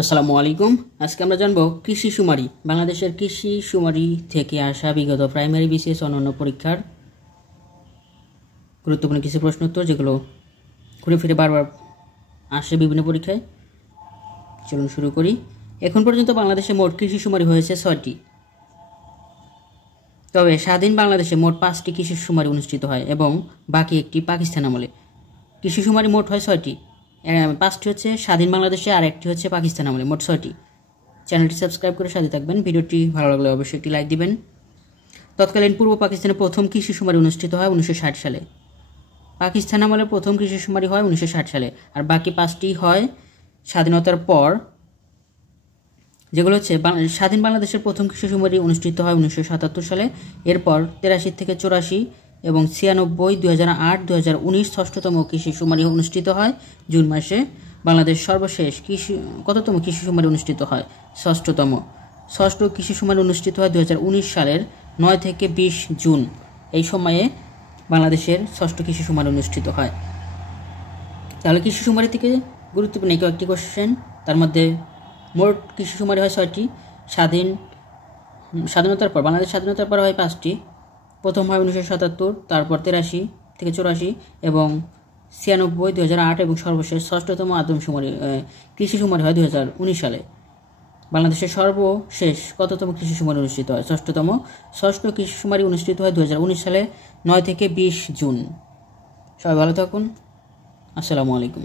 আসসালামু আলাইকুম। আজকে আমরা জানব কৃষি শুমারি। বাংলাদেশের কৃষি শুমারি থেকে আসা বিগত প্রাইমারি বিসিএস অন্যান্য পরীক্ষার গুরুত্বপূর্ণ কিছু প্রশ্ন উত্তর, যেগুলো ঘুরে ফিরে বারবার আসে বিভিন্ন পরীক্ষায়। চলুন শুরু করি। এখন পর্যন্ত বাংলাদেশে মোট কৃষি শুমারি হয়েছে 6টি। তবে স্বাধীন বাংলাদেশে মোট 5টি কৃষি শুমারি অনুষ্ঠিত হয় এবং বাকি একটি পাকিস্তান আমলে। কৃষি শুমারি মোট হয় 6টি, 5টি হচ্ছে স্বাধীন বাংলাদেশে আর একটি হচ্ছে পাকিস্তান আমলে, মোট 6টি। চ্যানেলটি সাবস্ক্রাইব করে সাথে থাকবেন। ভিডিওটি ভালো লাগলে অবশ্যই একটি লাইক দিবেন। তৎকালীন পূর্ব পাকিস্তানে প্রথম কৃষি শুমারি অনুষ্ঠিত হয় 1960 সালে। পাকিস্তান আমলে প্রথম কৃষি শুমারি হয় 1960 সালে, আর বাকি 5টি হয় স্বাধীনতার পর, যেগুলো হচ্ছে স্বাধীন বাংলাদেশের প্রথম কৃষি শুমারি অনুষ্ঠিত হয় 1977 সালে। এরপর 83 থেকে 84 এবং 96, 2008, 2019 ষষ্ঠতম কৃষি শুমারি অনুষ্ঠিত হয় জুন মাসে। বাংলাদেশ সর্বশেষ কততম কৃষি শুমারি অনুষ্ঠিত হয়? ষষ্ঠতম। ষষ্ঠ কৃষি শুমারি অনুষ্ঠিত হয় 2019 সালের 9 থেকে 20 জুন। এই সময়ে বাংলাদেশের ষষ্ঠ কৃষি শুমারি অনুষ্ঠিত হয়। তাহলে কৃষি শুমারি থেকে গুরুত্বপূর্ণ কয়েকটি কোশ্চেন, তার মধ্যে মোট কৃষি শুমারি হয় 6টি। স্বাধীনতার পর, বাংলাদেশ স্বাধীনতার পর হয় 5টি। প্রথম হয় 1977, তারপর 83 থেকে 84 এবং 96, 2008 এবং সর্বশেষ ষষ্ঠতম আদম শুমারি কৃষি শুমারি হয় 2019 সালে। বাংলাদেশের সর্বশেষ কততম কৃষি শুমারি অনুষ্ঠিত হয়? ষষ্ঠতম। ষষ্ঠ কৃষি শুমারি অনুষ্ঠিত হয় 2019 সালে 9 থেকে 20 জুন। সবাই ভালো থাকুন। আসসালামু আলাইকুম।